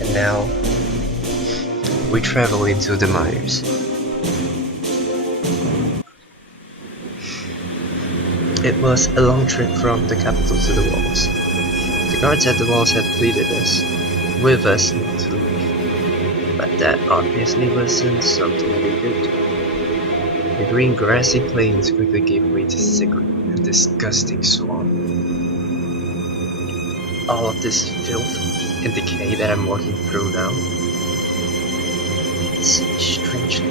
And now we travel into the mines. It was a long trip from the capital to the walls. The guards at the walls had pleaded with us not to leave, but that obviously wasn't something we could do. The green grassy plains quickly gave way to sickly and disgusting swamp. All of this filth and decay that I'm walking through now, it's strangely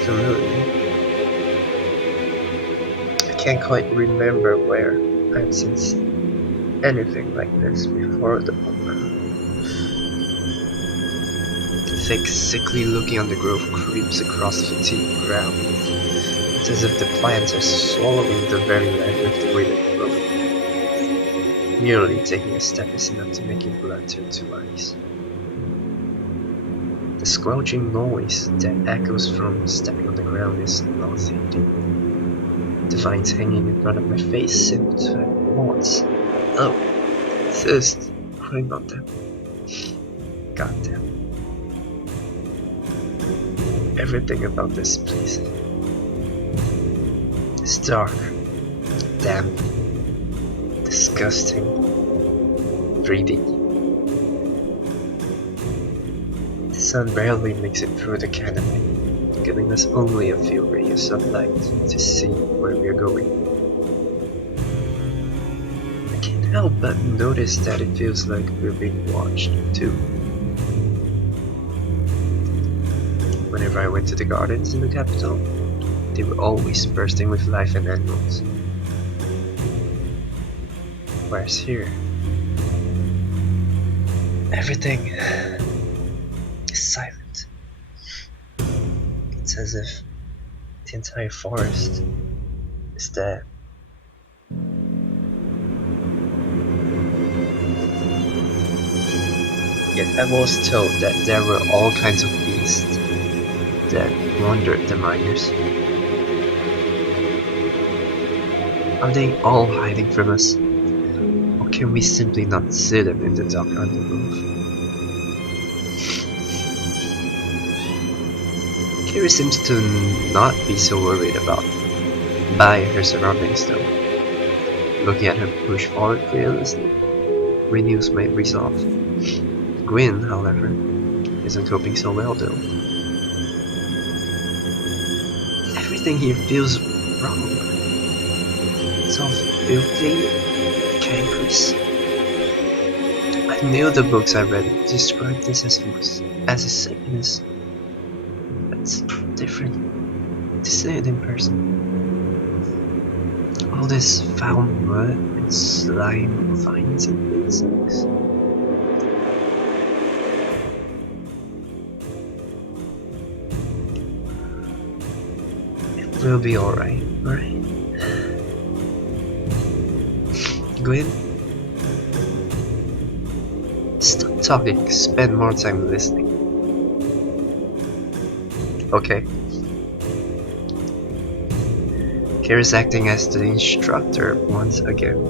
familiar. I can't quite remember where I've seen anything like this before the moment. Thick, sickly looking undergrowth creeps across the fatigued ground. It's as if the plants are swallowing the very land with the way they grow. Merely taking a step is enough to make your blood turn to ice. The squelching noise that echoes from stepping on the ground is nauseating. The vines hanging in front of my face seem to have wants, love, thirst growing on them. Goddamn. Everything about this place. It's dark, damp, disgusting, 3D. The sun barely makes it through the canopy, giving us only a few rays of light to see where we are going. I can't help but notice that it feels like we're being watched too. Whenever I went to the gardens in the capital, they were always bursting with life and animals. Whereas here, everything is silent. It's as if the entire forest is dead. Yet I was told that there were all kinds of beasts that wandered the miners. Are they all hiding from us? Or can we simply not see them in the dark undergrowth? Keira seems to not be so worried by her surroundings though. Looking at her push forward fearlessly renews my resolve. Gwyn, however, isn't coping so well though. Everything here feels wrong. It's all filthy, cankerous. I knew the books I read described this as a sickness. But it's different to see it in person. All this foul mud and slime, vines and insects. We'll be alright, right? Gwyn? Stop talking, spend more time listening. Okay. Keira's acting as the instructor once again.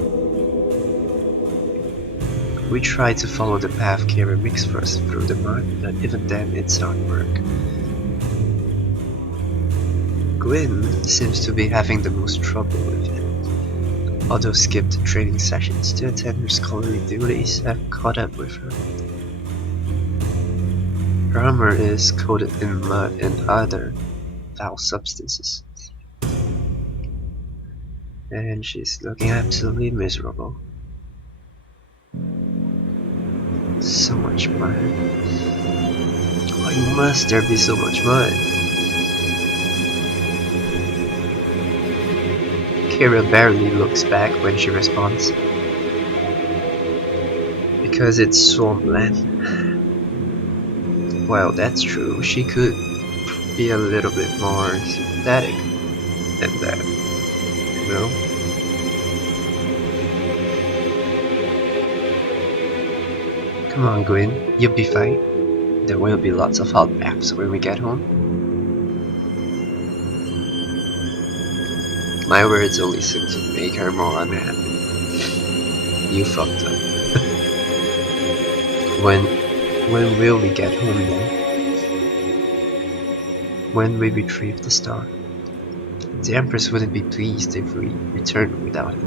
We try to follow the path Keira makes for us through the mud, but even then it's not work. Gwyn seems to be having the most trouble with it. Although skipped training sessions to attend her scholarly duties have caught up with her. Her armor is coated in mud and other foul substances. And she's looking absolutely miserable. So much mud. Why must there be so much mud? Keira barely looks back when she responds. Because it's swampland. Well, that's true. She could be a little bit more sympathetic than that, you know? Come on, Gwyn, you'll be fine. There will be lots of hot baths when we get home. My words only seem to make her more unhappy. You fucked up. When When will we get home then? When we retrieve the star? The Empress wouldn't be pleased if we returned without it.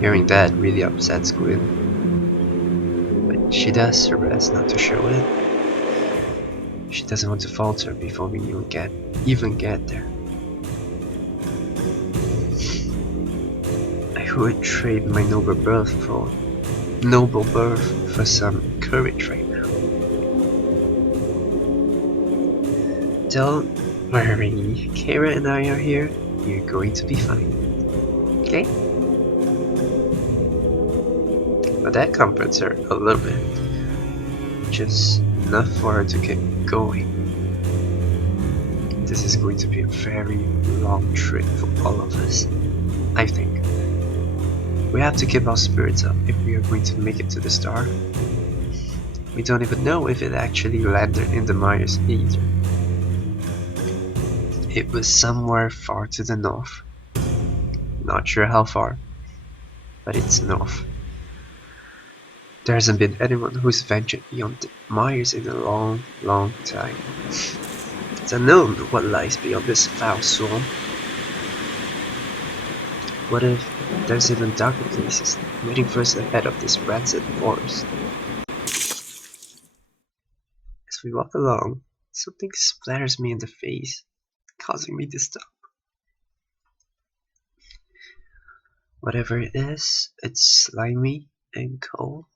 Hearing that really upsets Gwyn, but she does her best not to show it. She doesn't want to falter before we even get there. I would trade my noble birth for some courage right now. Don't worry, Keira and I are here. You're going to be fine. Okay? But that comforts her a little bit. Just enough for her to get going. This is going to be a very long trip for all of us, I think. We have to keep our spirits up if we are going to make it to the star. We don't even know if it actually landed in the mires either. It was somewhere far to the north. Not sure how far, but it's north. There hasn't been anyone who's ventured beyond the mires in a long, long time. It's unknown what lies beyond this foul swamp. What if there's even darker places waiting for us ahead of this rancid forest? As we walk along, something splatters me in the face, causing me to stop. Whatever it is, it's slimy and cold.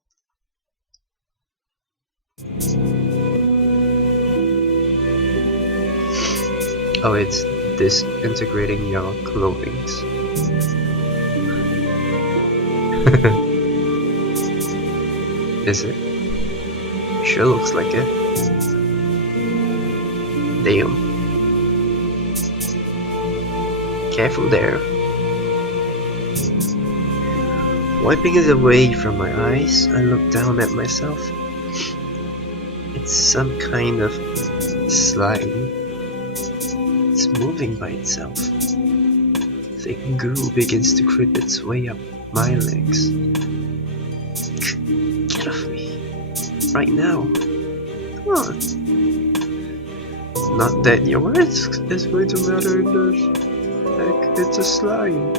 Oh, it's disintegrating your clothing. Is it? Sure looks like it. Damn. Careful there. Wiping it away from my eyes, I look down at myself. It's some kind of slime. It's moving by itself. Thick goo begins to creep its way up my legs. Get off me. Right now. Come on. Not that your words is going to matter in this. Heck, it's a slime.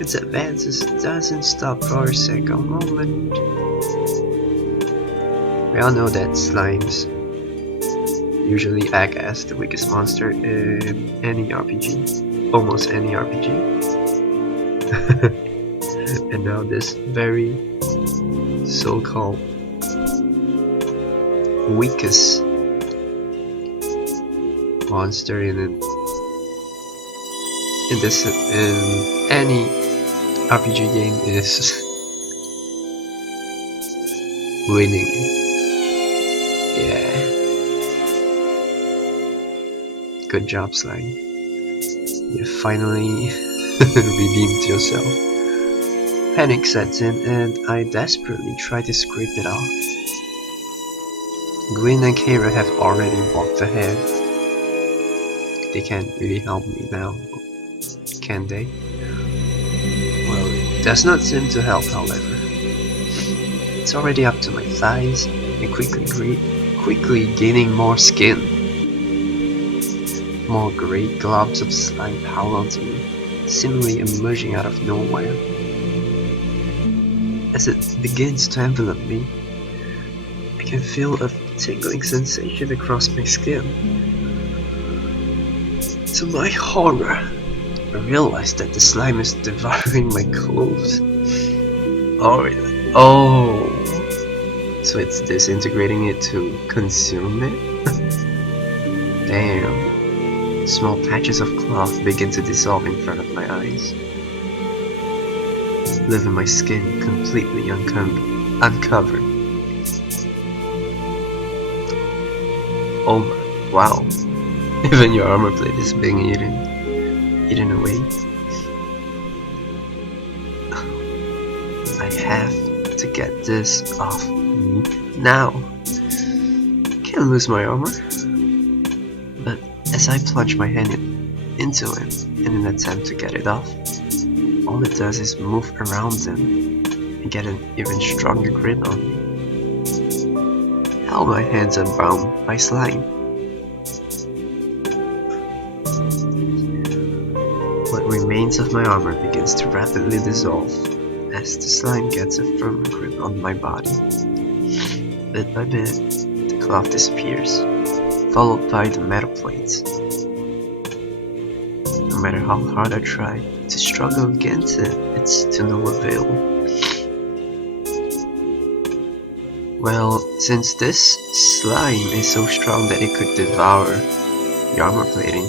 Its advances doesn't stop for a single moment. We all know that slimes usually act as the weakest monster in any RPG. Almost any RPG. And now this very so-called weakest monster in any RPG game is winning. Yeah. Good job, slime. You finally redeemed yourself. Panic sets in and I desperately try to scrape it off. Gwyn and Keira have already walked ahead. They can't really help me now, can they? Well, it does not seem to help, however. It's already up to my thighs and quickly gaining more skin. More grey globs of slime pile onto me, seemingly emerging out of nowhere. As it begins to envelop me, I can feel a tingling sensation across my skin. To my horror, I realize that the slime is devouring my clothes. Oh, so it's disintegrating it to consume it? Damn. Small patches of cloth begin to dissolve in front of my eyes, leaving my skin completely uncovered. Oh my, wow. Even your armor plate is being eaten away. I have to get this off me now. Can't lose my armor. But as I plunge my hand into it in an attempt to get it off, all it does is move around them, and get an even stronger grip on me. Now my hands are bound by slime. What remains of my armor begins to rapidly dissolve as the slime gets a firmer grip on my body. Bit by bit, the cloth disappears, followed by the metal plates. No matter how hard I try to struggle against it, it's to no avail. Well, since this slime is so strong that it could devour the armor plating,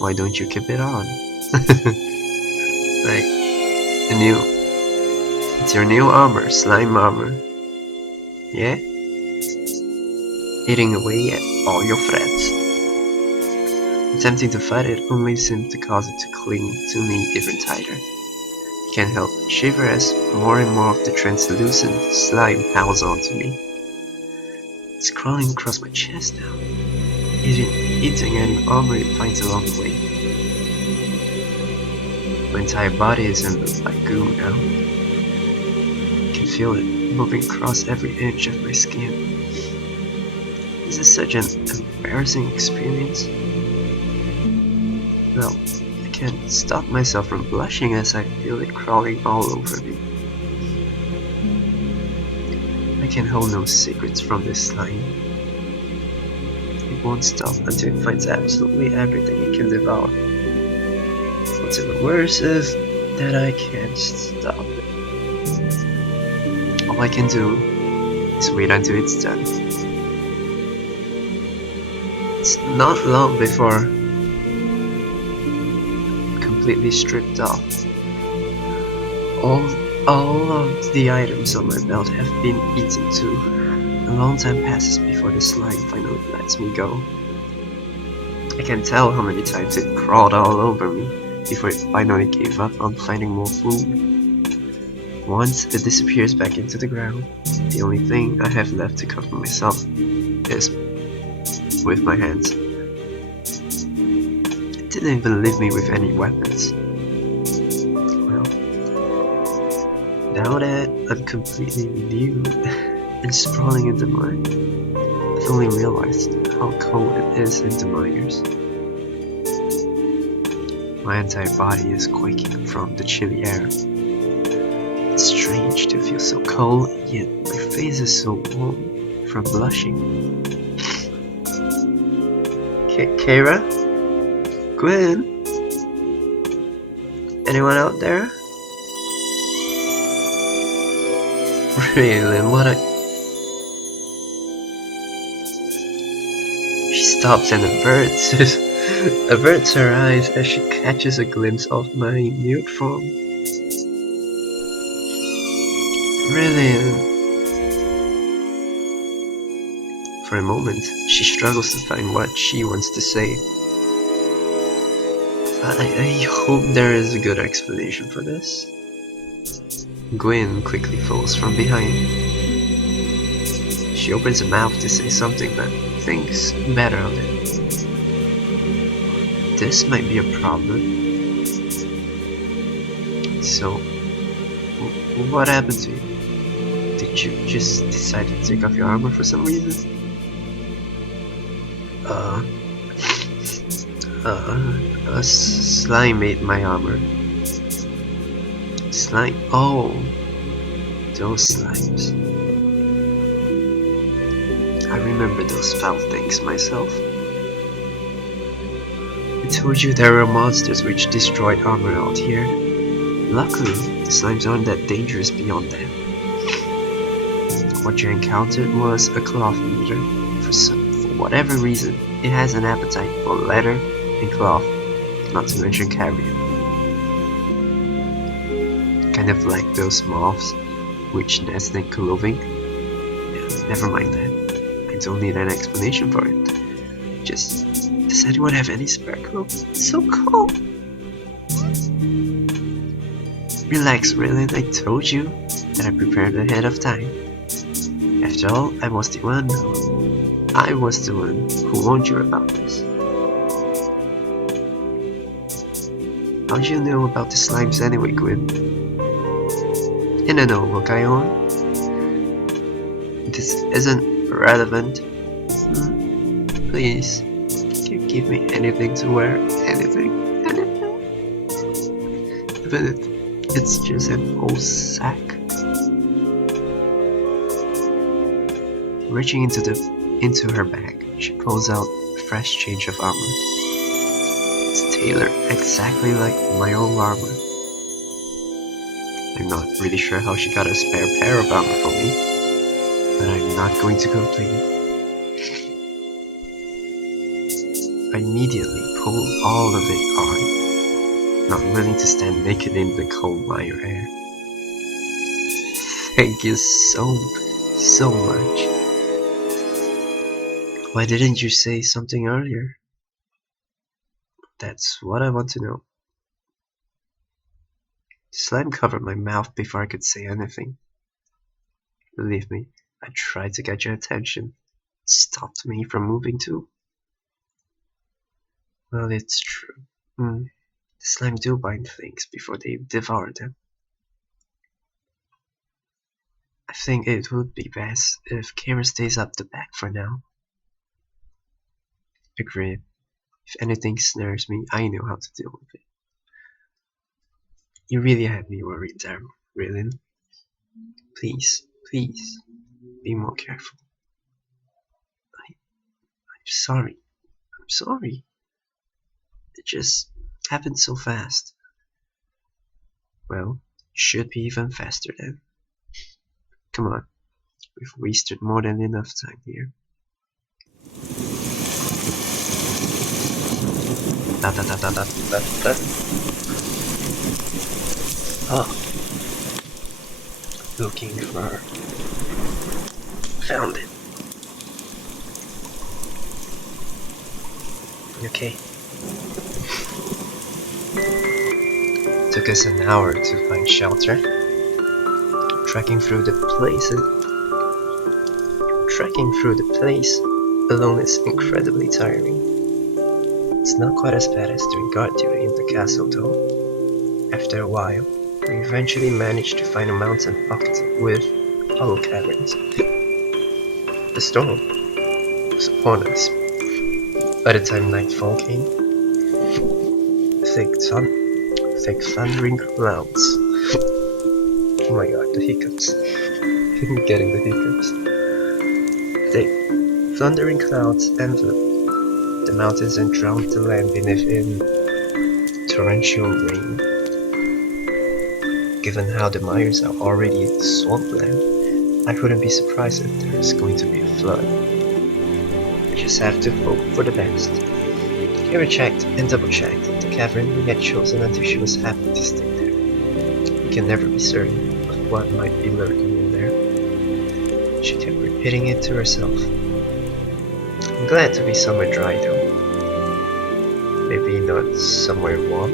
why don't you keep it on? Like, it's your new armor, slime armor. Yeah? Eating away at all your threats. Attempting to fight it only seemed to cause it to cling to me even tighter. I can't help but shiver as more and more of the translucent slime piles onto me. It's crawling across my chest now, eating any armor it finds along the way. My entire body is enveloped by goo now. I can feel it moving across every inch of my skin. This is such an embarrassing experience. Well, I can't stop myself from blushing as I feel it crawling all over me. I can hold no secrets from this slime. It won't stop until it finds absolutely everything it can devour. What's even worse is that I can't stop it. All I can do is wait until it's done. It's not long before I'm completely stripped off. All of the items on my belt have been eaten too. A long time passes before the slime finally lets me go. I can't tell how many times it crawled all over me before it finally gave up on finding more food. Once it disappears back into the ground, the only thing I have left to cover myself is with my hands. It didn't even leave me with any weapons. Well, now that I'm completely nude and sprawling in the mud, I've only realized how cold it is in the miners. My entire body is quaking from the chilly air. It's strange to feel so cold, yet my face is so warm from blushing. Keira? Gwen? Anyone out there? Really, what a... She stops and averts her eyes as she catches a glimpse of my nude form. Really? For a moment, she struggles to find what she wants to say. I hope there is a good explanation for this. Gwen quickly falls from behind. She opens her mouth to say something but thinks better of it. This might be a problem. So, what happened to you? Did you just decide to take off your armor for some reason? A slime ate my armor. Slime? Oh, those slimes. I remember those foul things myself. I told you there were monsters which destroyed armor out here. Luckily, the slimes aren't that dangerous beyond that. What you encountered was a cloth eater. For whatever reason, it has an appetite for leather and cloth, not to mention carrion. Kind of like those moths which nest in clothing. Yeah, never mind that. I don't need an explanation for it. Just, does anyone have any spare clothes? It's so cold. Relax, really, I told you that I prepared ahead of time. After all, I was the one who warned you about this. How'd you know about the slimes anyway, Gwen? In a notebook I own. This isn't relevant. Please, can you give me anything to wear? Anything. Even if it's just an old sack. Reaching into her bag, she pulls out a fresh change of armor. It's tailored exactly like my own armor. I'm not really sure how she got a spare pair of armor for me, but I'm not going to complain. I immediately pull all of it on, not willing to stand naked in the cold Maya air. Thank you so much. Why didn't you say something earlier? That's what I want to know. Slime covered my mouth before I could say anything. Believe me, I tried to get your attention. It stopped me from moving too. Well, it's true. The slime do bind things before they devour them. I think it would be best if Keira stays up the back for now. Agreed. If anything snares me, I know how to deal with it. You really had me worried there, Rillin. Please, be more careful. I'm sorry. I'm sorry. It just happened so fast. Well, it should be even faster then. Come on, we've wasted more than enough time here. Oh, looking for. Found it. Okay. Took us an hour to find shelter. Trekking through the place alone is incredibly tiring. It's not quite as bad as doing guard duty in the castle though. After a while, we eventually managed to find a mountain pocket with hollow caverns. The storm was upon us. By the time nightfall came, thick thundering clouds. Oh my god, the hiccups. I'm getting the hiccups. Thick thundering clouds enveloped the mountains and drowned the land beneath in torrential rain. Given how the mires are already swampland, I wouldn't be surprised if there's going to be a flood. We just have to hope for the best. Keira checked and double-checked the cavern we had chosen until she was happy to stay there. We can never be certain of what might be lurking in there. She kept repeating it to herself. I'm glad to be somewhere dry though. Maybe not somewhere warm.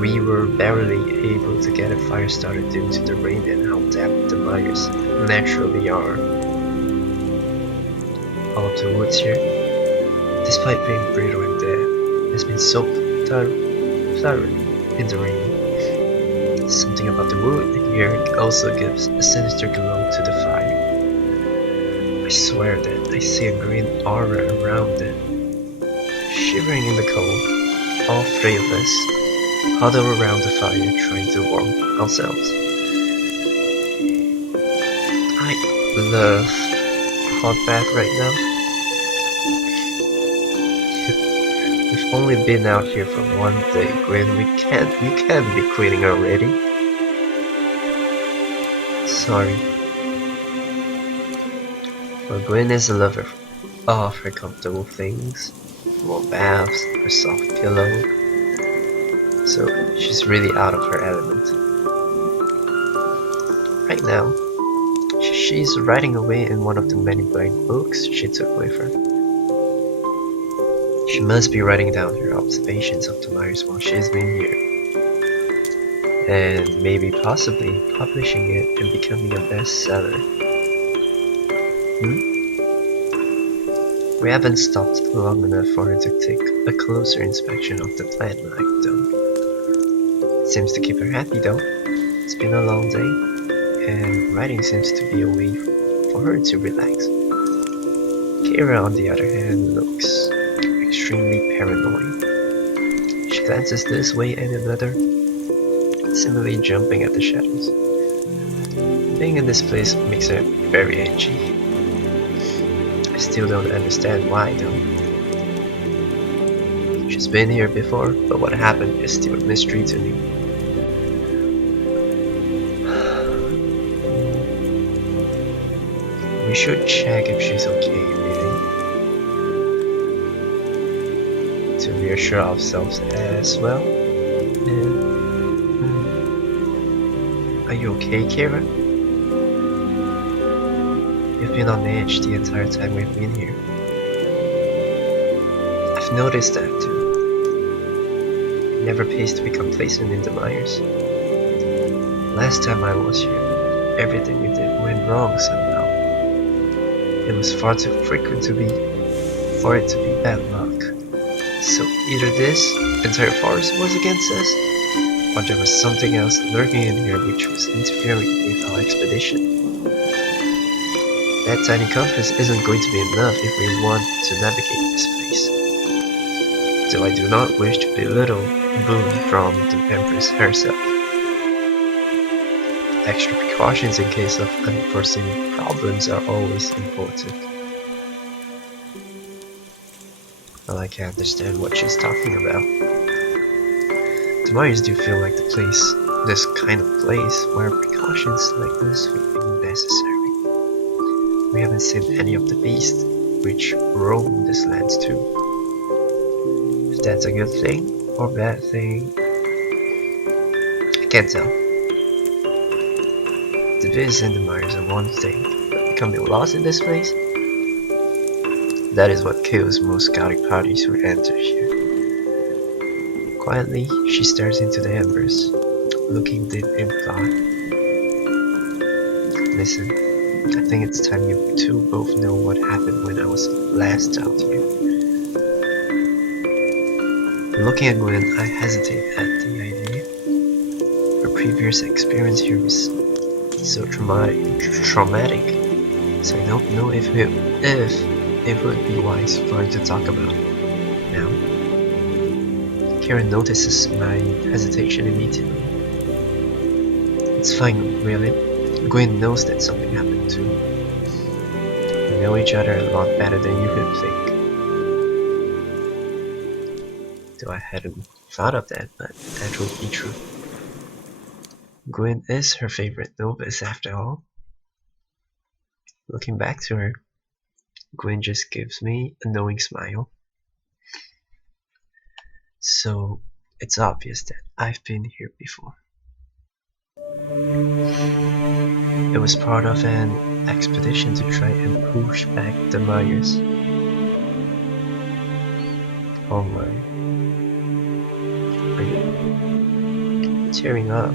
We were barely able to get a fire started due to the rain and how damp the mires naturally are. All of the woods here, despite being brittle and dead, has been soaked thoroughly in the rain. Something about the wood here also gives a sinister glow to the fire. I swear that I see a green aura around it. Shivering in the cold, all three of us huddle around the fire trying to warm ourselves. I love a hot bath right now. We've only been out here for one day, Gwen. We can't be quitting already. Sorry. Well, Gwen is a lover of her comfortable things, warm baths, her soft pillow. So she's really out of her element. Right now, she's writing away in one of the many blank books she took with her. She must be writing down her observations of the mires while she's been here. And maybe possibly publishing it and becoming a bestseller. We haven't stopped long enough for her to take a closer inspection of the plant life though. seems to keep her happy though. It's been a long day, and writing seems to be a way for her to relax. Keira, on the other hand, looks extremely paranoid. She glances this way and another, seemingly jumping at the shadows. Being in this place makes her very edgy. I still don't understand why though. She's been here before, but what happened is still a mystery to me. We should check if she's okay, really, to reassure ourselves as well. And, are you okay, Keira? You've been on edge the entire time we've been here. I've noticed that too. It never pays to be complacent in the mires. Last time I was here, everything we did went wrong somehow. It was far too frequent for it to be bad luck. So either this entire forest was against us, or there was something else lurking in here which was interfering with our expedition. That tiny compass isn't going to be enough if we want to navigate this place. Though I do not wish to belittle boon from the Empress herself. Extra precautions in case of unforeseen problems are always important. Well, I can't understand what she's talking about. The mines do feel like this kind of place where precautions like this would be necessary. We haven't seen any of the beasts which roam this land too. If that's a good thing or bad thing, I can't tell. The beasts and the mines are one thing, but becoming lost in this place? That is what kills most scouting parties who enter here. Quietly, she stares into the embers, looking deep in thought. Listen, I think it's time you two both know what happened when I was last out here. Looking at Gwen, I hesitate at the idea. Her previous experience here was so traumatic, so I don't know if it would be wise for her to talk about now. Karen notices my hesitation immediately. It's fine, really. Gwen knows that something happened too. We know each other a lot better than you could think. Though I hadn't thought of that, but that would be true. Gwen is her favorite novice after all. Looking back to her, Gwen just gives me a knowing smile. So it's obvious that I've been here before. It was part of an expedition to try and push back the Myers. Oh my. Are you tearing up?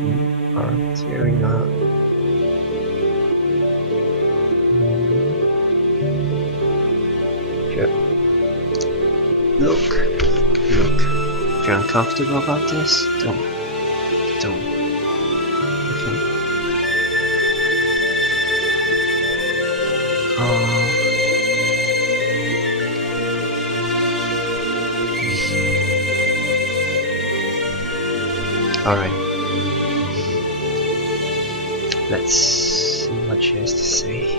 You are tearing up. Look. If you're uncomfortable about this, don't. Okay. Alright. Let's see what she has to say.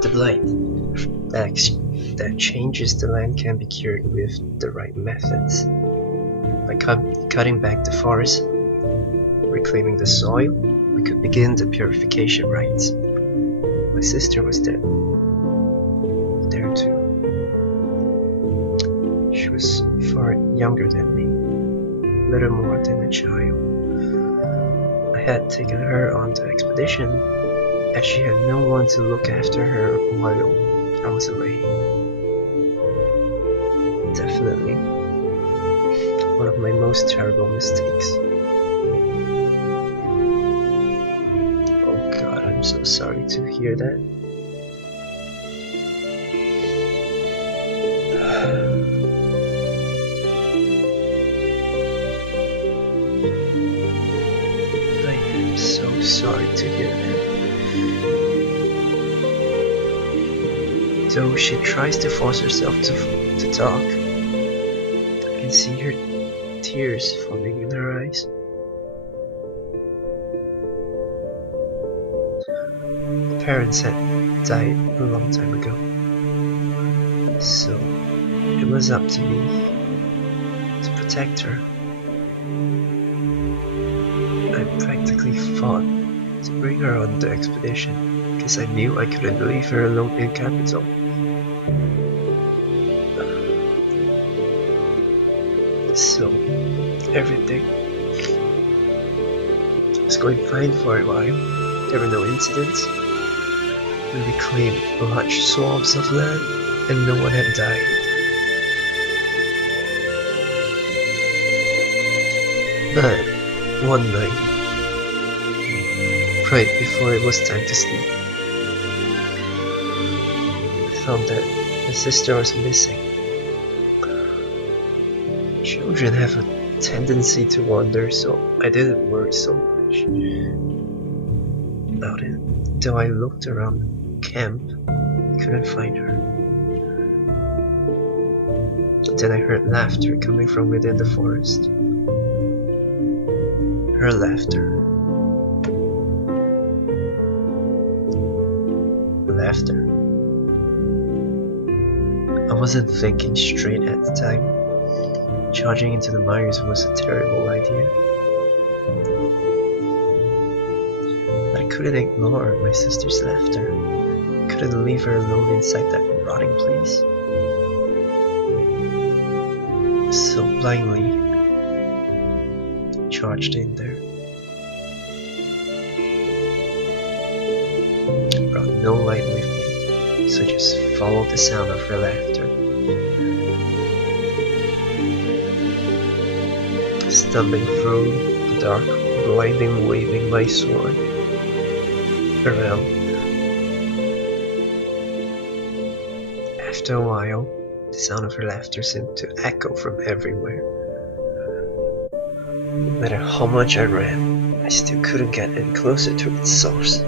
The blight that changes the land can be cured with the right methods. By cutting back the forest, reclaiming the soil, we could begin the purification rites. My sister was there too. She was far younger than me, little more than a child. I had taken her on the expedition as she had no one to look after her while I was away. Definitely one of my most terrible mistakes. Oh God, I'm so sorry to hear that. to hear them. Though she tries to force herself to talk, I can see her tears forming in her eyes. Her parents had died a long time ago, so it was up to me to protect her. I practically fought to bring her on the expedition because I knew I couldn't leave her alone in capital. So everything was going fine for a while. There were no incidents. We reclaimed large swaths of land and no one had died. But one night, right before it was time to sleep, I found that my sister was missing. Children have a tendency to wander, so I didn't worry so much about it. Though I looked around camp, I couldn't find her. Then I heard laughter coming from within the forest. Her laughter. Laughter. I wasn't thinking straight at the time. Charging into the mires was a terrible idea. But I couldn't ignore my sister's laughter. I couldn't leave her alone inside that rotting place. So blindly charged in there. I brought no light with me, so just followed the sound of her laughter. Stumbling through the dark, blinding, waving my sword around. After a while, the sound of her laughter seemed to echo from everywhere. No matter how much I ran, I still couldn't get any closer to its source.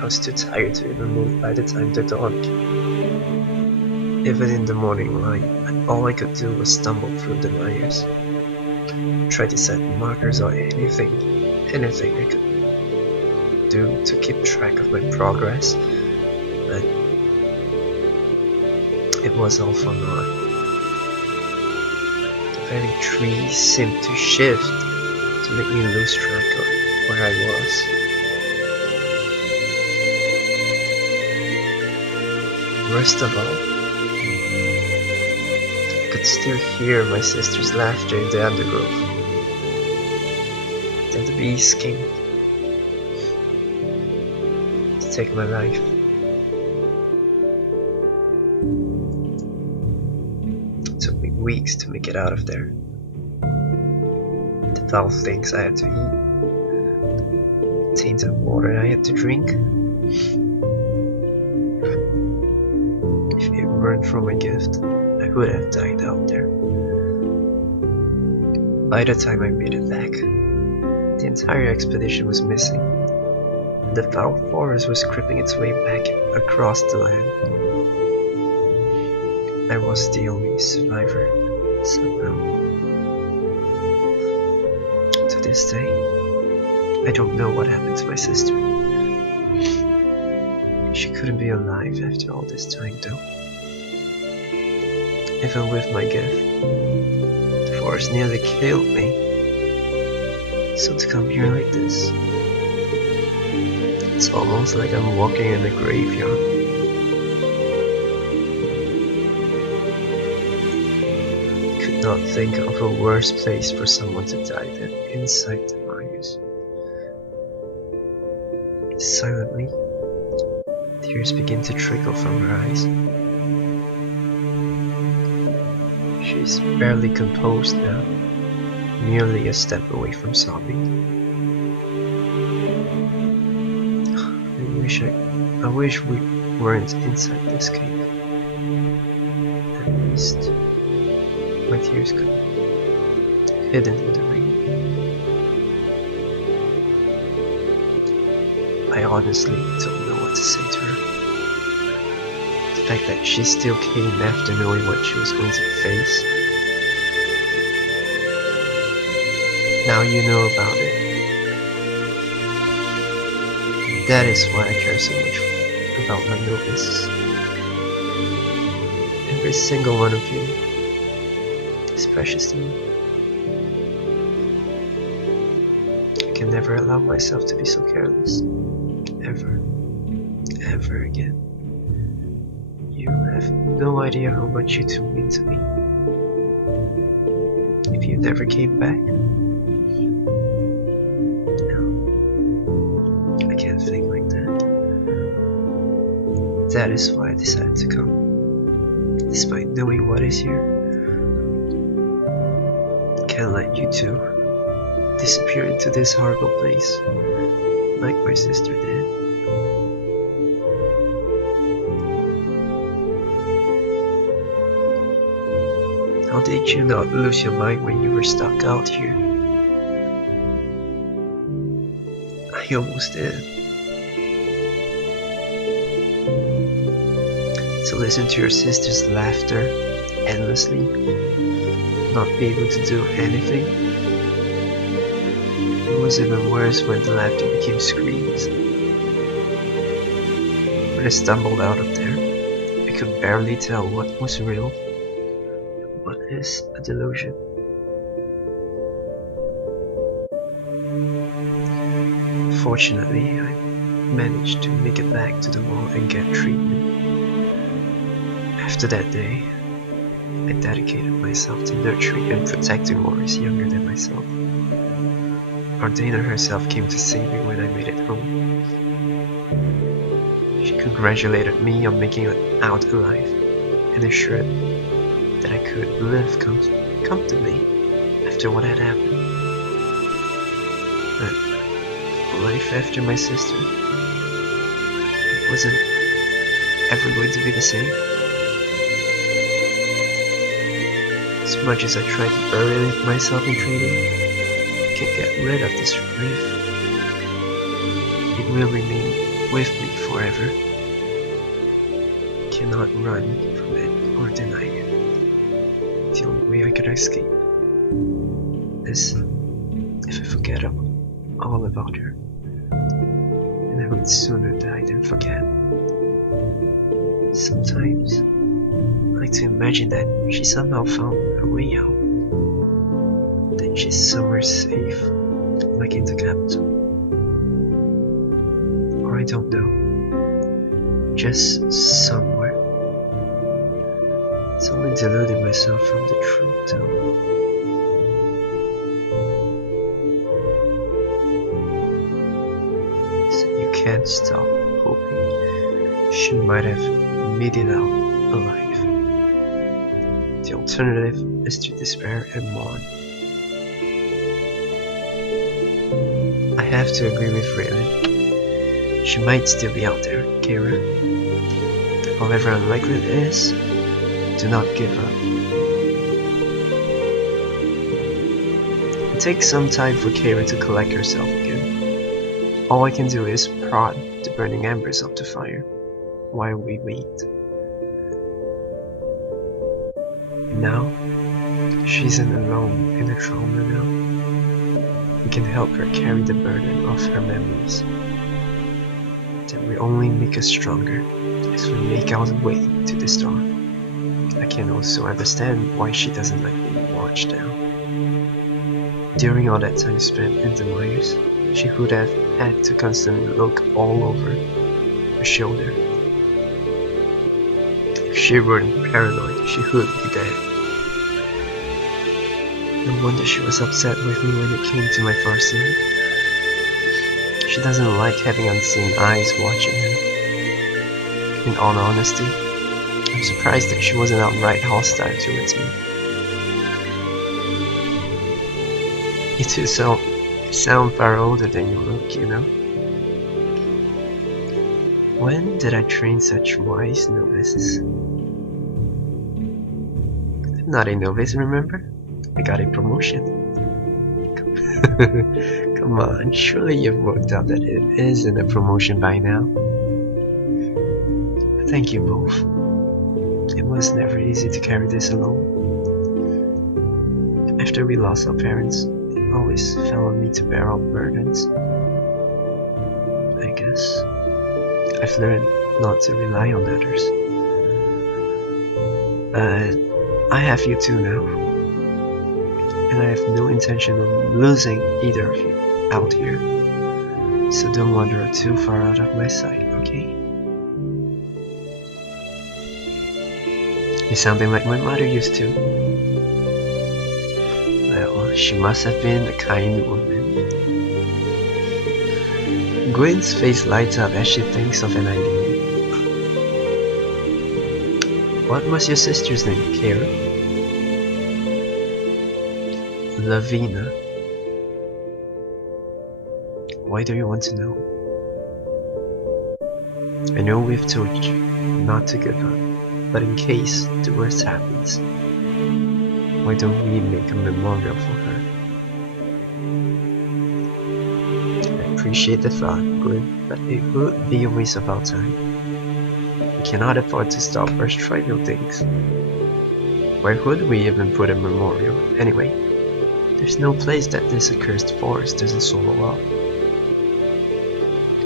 I was too tired to even move by the time the dawn came. Even in the morning light, all I could do was stumble through the mires. Try to set markers or anything I could do to keep track of my progress, but it was all for naught. The very trees seemed to shift to make me lose track of where I was. Worst of all, I could still hear my sister's laughter in the undergrowth. Then the beast came to take my life. It took me weeks to make it out of there. The foul things I had to eat, the tainted water I had to drink. If it weren't for my gift, I would have died out there. By the time I made it back, the entire expedition was missing. The foul forest was creeping its way back across the land. I was the only survivor, somehow. To this day, I don't know what happened to my sister. She couldn't be alive after all this time, though. Even with my gift, the forest nearly killed me. So to come here like this, it's almost like I'm walking in a graveyard. I could not think of a worse place for someone to die than inside the mines. Silently, tears begin to trickle from her eyes. She's barely composed now, merely a step away from sobbing. I wish we weren't inside this cave. At least my tears could be hidden in the rain. I honestly don't know what to say to her. The fact that she still came after knowing what she was going to face. Now you know about it. That is why I care so much about my novice. Every single one of you is precious to me. I can never allow myself to be so careless. Ever again. You have no idea how much you two mean to me. If you never came back, no, I can't think like that. That is why I decided to come, despite knowing what is here. Can't let you two disappear into this horrible place, like my sister did. How did you not lose your mind when you were stuck out here? I almost did. To listen to your sister's laughter endlessly, not be able to do anything. It was even worse when the laughter became screams. When I stumbled out of there, I could barely tell what was real, what is a delusion. Fortunately, I managed to make it back to the mall and get treatment. After that day, I dedicated myself to nurturing and protecting warriors younger than myself. Ardena herself came to see me when I made it home. She congratulated me on making it out alive and assured that I could live comfortably after what had happened. But life after my sister wasn't ever going to be the same. As much as I tried to bury myself in training, I can't get rid of this grief. It will remain with me forever. I cannot run from it or deny it. The only way I could escape is if I forget all about her. And I would sooner die than forget. Sometimes I like to imagine that she somehow found a way out. That she's somewhere safe, like in the capital. Or I don't know. Just somewhere. It's only deluding myself from the truth though. So you can't stop hoping she might have made it out alive. The alternative is to despair and mourn. I have to agree with Raylan. She might still be out there, Keira. However unlikely it is, do not give up. It takes some time for Keira to collect herself again. All I can do is prod the burning embers of the fire while we wait. And now, she isn't alone in the trauma now. We can help her carry the burden of her memories. That will only make us stronger as we make our way to the star. I can also understand why she doesn't like being watched now. During all that time spent in the wires, she would have had to constantly look all over her shoulder. If she weren't paranoid, she would be dead. No wonder she was upset with me when it came to my first scene. She doesn't like having unseen eyes watching her. In all honesty, I'm surprised that she wasn't outright hostile towards me. You two sound far older than you look, you know? When did I train such wise novices? I'm not a novice, remember? I got a promotion. Come on, surely you've worked out that it isn't a promotion by now. Thank you both. It was never easy to carry this alone. After we lost our parents, it always fell on me to bear all burdens. I guess I've learned not to rely on others. But I have you two now, and I have no intention of losing either of you out here. So don't wander too far out of my sight, okay? You're sounding like my mother used to. Well, she must have been a kind woman. Gwen's face lights up as she thinks of an idea. What was your sister's name, Keira? Lavina. Why do you want to know? I know we've told you not to give up, but in case the worst happens, why don't we make a memorial for her? I appreciate the thought, Gwen, but it would be a waste of our time. We cannot afford to stop our trivial things. Where would we even put a memorial, anyway? There's no place that this accursed forest doesn't swallow up.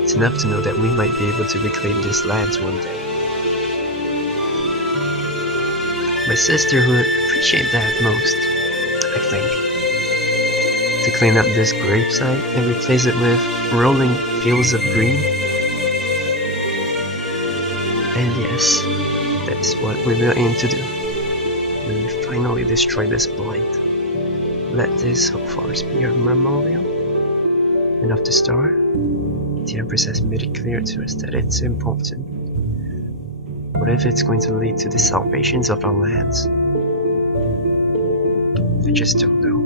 It's enough to know that we might be able to reclaim these lands one day. My sister would appreciate that most, I think. To clean up this gravesite and replace it with rolling fields of green. And yes, that's what we will aim to do. When we finally destroy this blight, let this forest be our memorial. And of the star, the Empress has made it clear to us that it's important. What if it's going to lead to the salvations of our lands? I just don't know.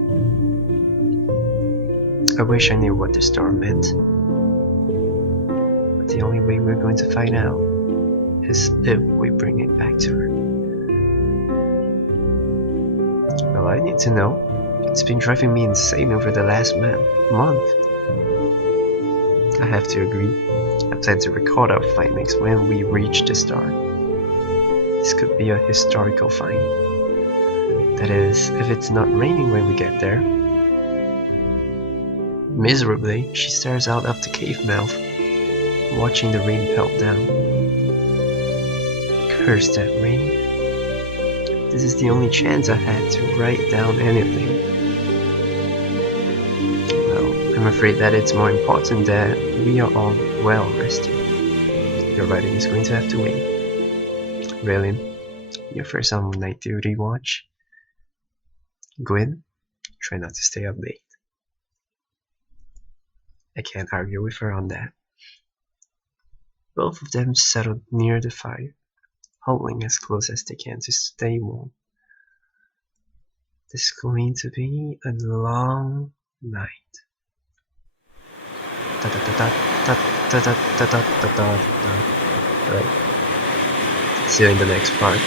I wish I knew what the star meant. But the only way we're going to find out is if we bring it back to her. Well, I need to know. It's been driving me insane over the last month. I have to agree. I plan to record our findings when we reach the star. This could be a historical find. That is, if it's not raining when we get there. Miserably, she stares out of the cave mouth, watching the rain pelt down. Curse that rain. This is the only chance I've had to write down anything. Well, I'm afraid that it's more important that we are all well rested. Your writing is going to have to wait. Really? Your first on night duty watch? Gwen, try not to stay up late. I can't argue with her on that. Both of them settled near the fire, huddling as close as they can to stay warm. This is going to be a long night. Alright. See you in the next part.